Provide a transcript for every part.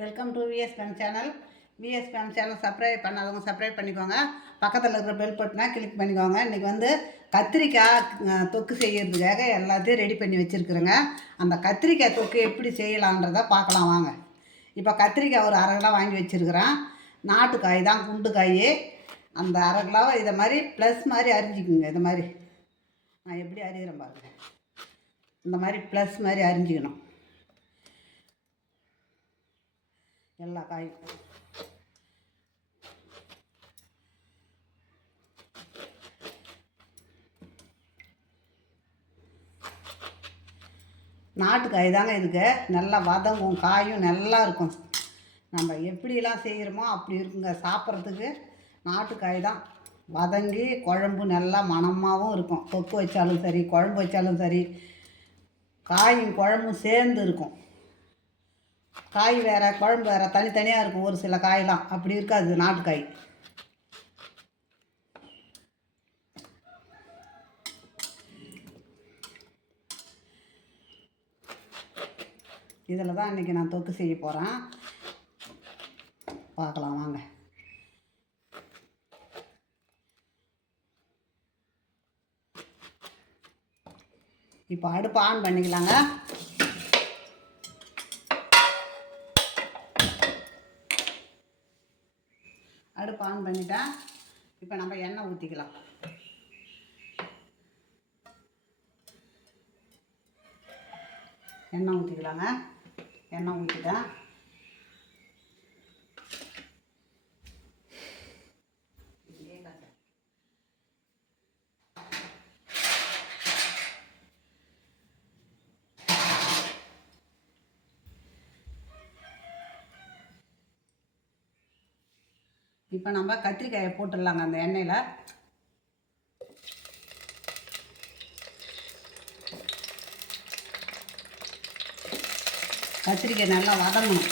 Welcome to VSPM channel. VSPM channel subscribe பண்ணாதவங்க subscribe பண்ணிக்கோங்க. பக்கத்தில் இருக்கிற பெல் பட்டனை கிளிக் பண்ணிக்கோங்க. இன்றைக்கி வந்து கத்திரிக்காய் தொக்கு செய்கிறதுக்காக எல்லாத்தையும் ரெடி பண்ணி வச்சுருக்குறேங்க. அந்த கத்திரிக்காய் தொக்கு எப்படி செய்யலான்றதை பார்க்கலாம் வாங்க. இப்போ கத்திரிக்காய் ஒரு 1/2 கிலோ வாங்கி வச்சுருக்கிறேன். நாட்டுக்காய் தான், குண்டு காய். அந்த 1/2 கிலோவை இதை மாதிரி ப்ளஸ் மாதிரி அரிஞ்சிக்குங்க. இதை மாதிரி நான் எப்படி அரிகிறேன் பாருங்கள். இந்த மாதிரி ப்ளஸ் மாதிரி அரிஞ்சிக்கணும் எல்லா காயும். நாட்டுக்காய் தாங்க இதுக்கு நல்லா வதங்கும், காயும் நல்லா இருக்கும். நம்ம எப்படிலாம் செய்கிறோமோ அப்படி இருக்குங்க. சாப்பிட்றதுக்கு நாட்டுக்காய் தான் வதங்கி குழம்பு நல்லா மணமாகவும் இருக்கும். தொக்கு வச்சாலும் சரி, குழம்பு வச்சாலும் சரி, காயும் குழம்பும் சேர்ந்து இருக்கும். காய் வேறு குழம்பு வேறு தனித்தனியாக இருக்கும். ஒரு சில காயெலாம் அப்படி இருக்காது நாட்டுக்காய். இதில் தான் இன்றைக்கி நான் தொக்கு செய்ய போகிறேன். பார்க்கலாம் வாங்க. இப்போ அடுப்பு ஆன் பண்ணிக்கலாங்க. அடுப்பு ஆன் பண்ணிட்டேன். இப்போ நம்ம எண்ணெய் ஊற்றிக்கலாம். எண்ணெய் ஊற்றிக்கலாங்க. எண்ணெய் ஊற்றிட்டேன். இப்போ நம்ம கத்திரிக்காயை போட்டுடலாங்க அந்த எண்ணெயில். கத்திரிக்காய் நல்லா வதங்கணும்.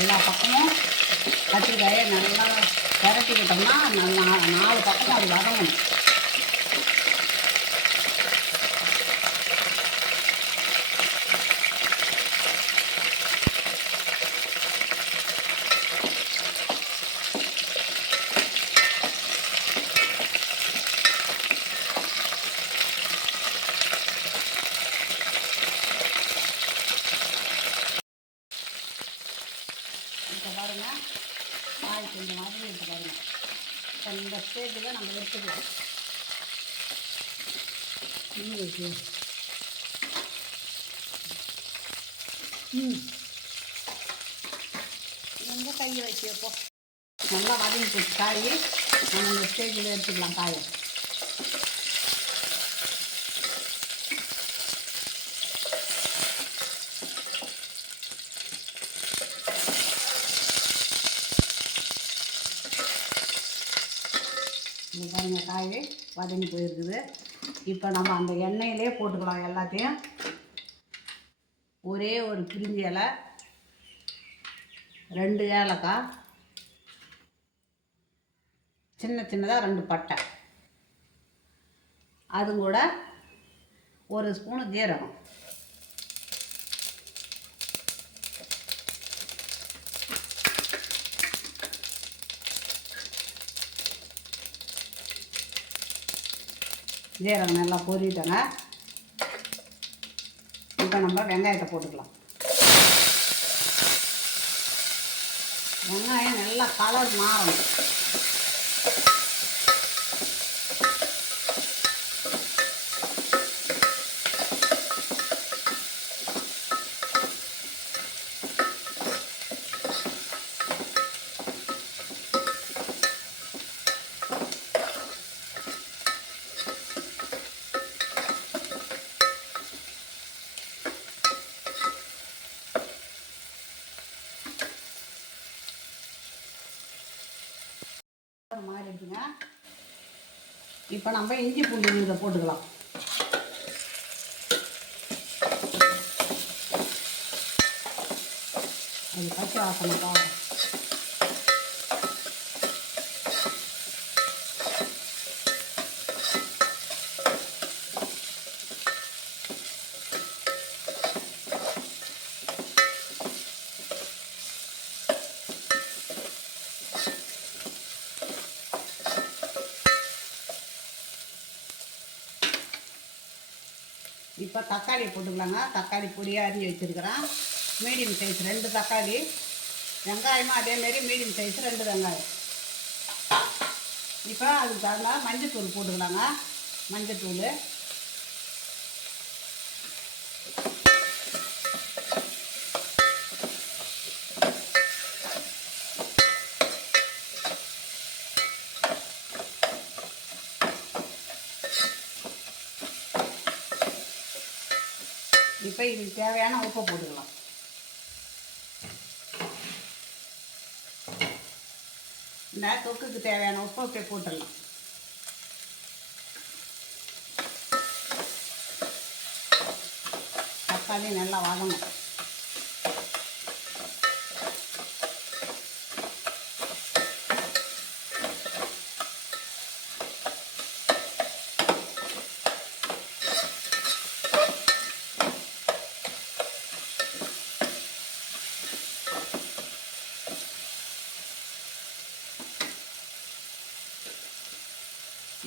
எல்லா பக்கமும் கத்திரிக்காயை நல்லா புரட்டிக்கிட்டோம்னா நல்லா 4 பக்கமும் அது வதங்கணும். இப்போ பாருங்கள், காய் கொஞ்சம் மாதிரி எடுத்து பாருங்கள். இப்போ இந்த ஸ்டேஜில் நம்ம எடுத்துக்கலாம். எங்கே கையை வச்சுப்போ நல்லா வதங்கிட்டு காய். நம்ம இந்த ஸ்டேஜில் எடுத்துக்கலாம் காயை. இந்த பாருங்கள், காய் வதங்கி போயிருக்குது. இப்போ நம்ம அந்த எண்ணெயிலே போட்டுக்கலாம் எல்லாத்தையும். ஒரே ஒரு பிரிஞ்சி இலை, 2 ஏலக்காய், சின்ன சின்னதாக 2 பட்டை, அது கூட 1 ஸ்பூனு ஜீரகம், ஜீரகம் நல்லா பொரிட்டோங்க. இப்போ நம்ம வெங்காயத்தை போட்டுக்கலாம். வெங்காயம் நல்லா கலர் மாறணும். மாறிடுங்க. இப்போ நம்ம இஞ்சி பூண்டு இதை போட்டுக்கலாம். அது பச்சை வாசனை போகும். இப்போ தக்காளி போட்டுக்கலாங்க. தக்காளி பொடியாக அரிஞ்சு வச்சுருக்கிறேன். மீடியம் சைஸ் 2 தக்காளி, வெங்காயமும் அதேமாரி மீடியம் சைஸ் 2 வெங்காயம். இப்போ அதுக்கு தகுந்த மஞ்சத்தூள் போட்டுக்கலாங்க. மஞ்சத்தூள் இப்போ இதுக்கு தேவையான உப்பை போட்டுக்கலாம். இந்த தொக்குக்கு தேவையான உப்பை இப்போ போட்டுடலாம். தக்காளி நல்லா வதங்கும்.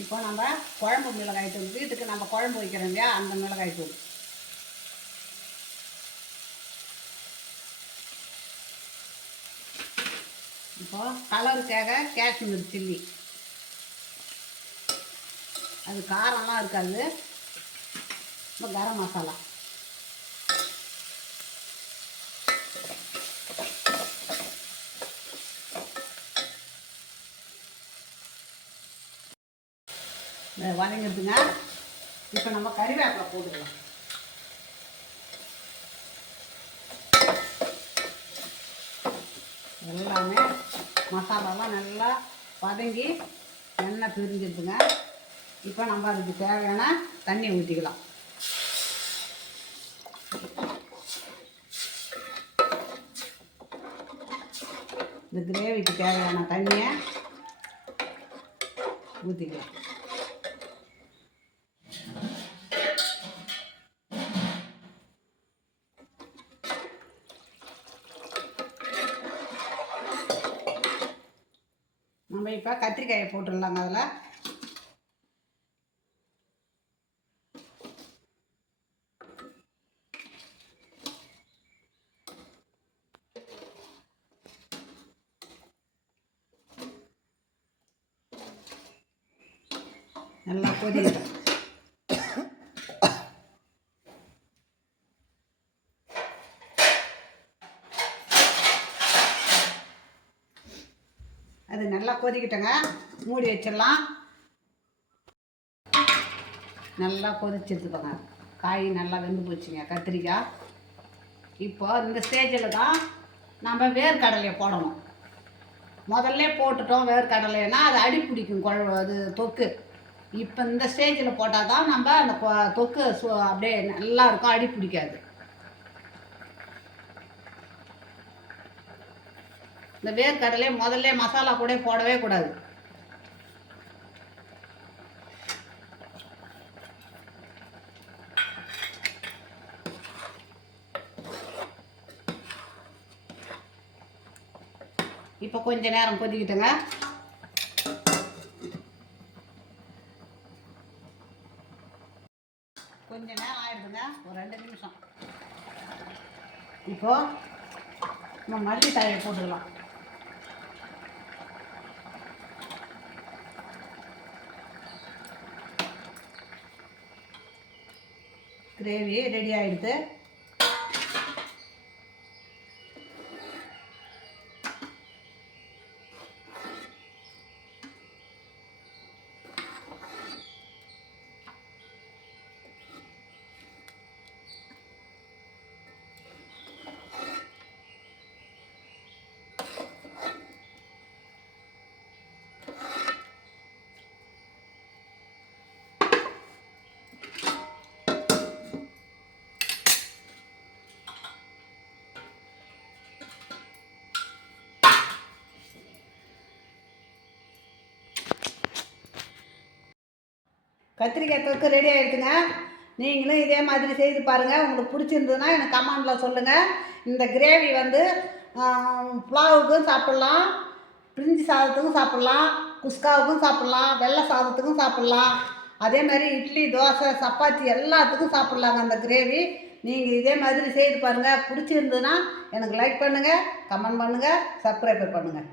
இப்போ நம்ம குழம்பு மிளகாய் தூள், வீட்டுக்கு நம்ம குழம்பு வைக்கிறோம் இல்லையா, அந்த மிளகாய் தூள். இப்போ கலருக்காக காஷ்மீர் சில்லி, அது காரம்லாம் இருக்காது. இப்போ கரம் மசாலா, வதங்கிடுதுங்க. இப்போ நம்ம கறிவேப்பிலை போட்டுக்கலாம். எல்லாமே மசாலாலாம் நல்லா வதங்கி எண்ணெய் பிரிஞ்சிடுதுங்க. இப்போ நம்ம அதுக்கு தேவையான தண்ணி ஊற்றிக்கலாம். இந்த கிரேவிக்கு தேவையான தண்ணியை ஊற்றிக்கலாம். நம்ம இப்போ கத்திரிக்காயை போட்டுடலாங்க. அதில் நல்லா கொதிக்கட்டும். அது நல்லா கொதிக்கிட்டங்க, மூடி வச்சிடலாம். நல்லா கொதிச்சிருச்சுக்கோங்க. காய் நல்லா வெந்து போச்சுங்க கத்திரிக்காய். இப்போ இந்த ஸ்டேஜில் தான் நம்ம வேர்க்கடலையை போடணும். முதல்ல போட்டுட்டோம் வேர்க்கடலைன்னா அது அடி பிடிக்கும் குழம்பு, அது தொக்கு. இப்போ இந்த ஸ்டேஜில் போட்டால் தான் நம்ம அந்த தொக்கு அப்படியே நல்லா இருக்கும், அடி பிடிக்காது. இந்த வேர்க்கடலையை முதல்ல மசாலா கூட போடவே கூடாது. இப்போ கொஞ்ச நேரம் கொதிக்கிட்டுங்க. கொஞ்ச நேரம் ஆயிடுதுங்க, ஒரு 2 நிமிஷம். இப்போ நம்ம மல்லி தழையை போட்டுக்கலாம். கிரேவி ரெடி ஆகிடுது. கத்திரிக்காய் தொக்கு ரெடி ஆகிடுதுங்க. நீங்களும் இதே மாதிரி செய்து பாருங்கள். உங்களுக்கு பிடிச்சிருந்ததுன்னா எனக்கு கமெண்டில் சொல்லுங்கள். இந்த கிரேவி வந்து புலாவுக்கும் சாப்பிட்லாம், பிரிஞ்சி சாதத்துக்கும் சாப்பிட்லாம், குஸ்காவுக்கும் சாப்பிட்லாம், வெள்ளை சாதத்துக்கும் சாப்பிட்லாம். அதே மாதிரி இட்லி, தோசை, சப்பாத்தி எல்லாத்துக்கும் சாப்பிட்லாங்க அந்த கிரேவி. நீங்கள் இதே மாதிரி செய்து பாருங்கள். பிடிச்சிருந்ததுன்னா எனக்கு லைக் பண்ணுங்கள், கமெண்ட் பண்ணுங்கள், சப்ஸ்கிரைப் பண்ணுங்கள்.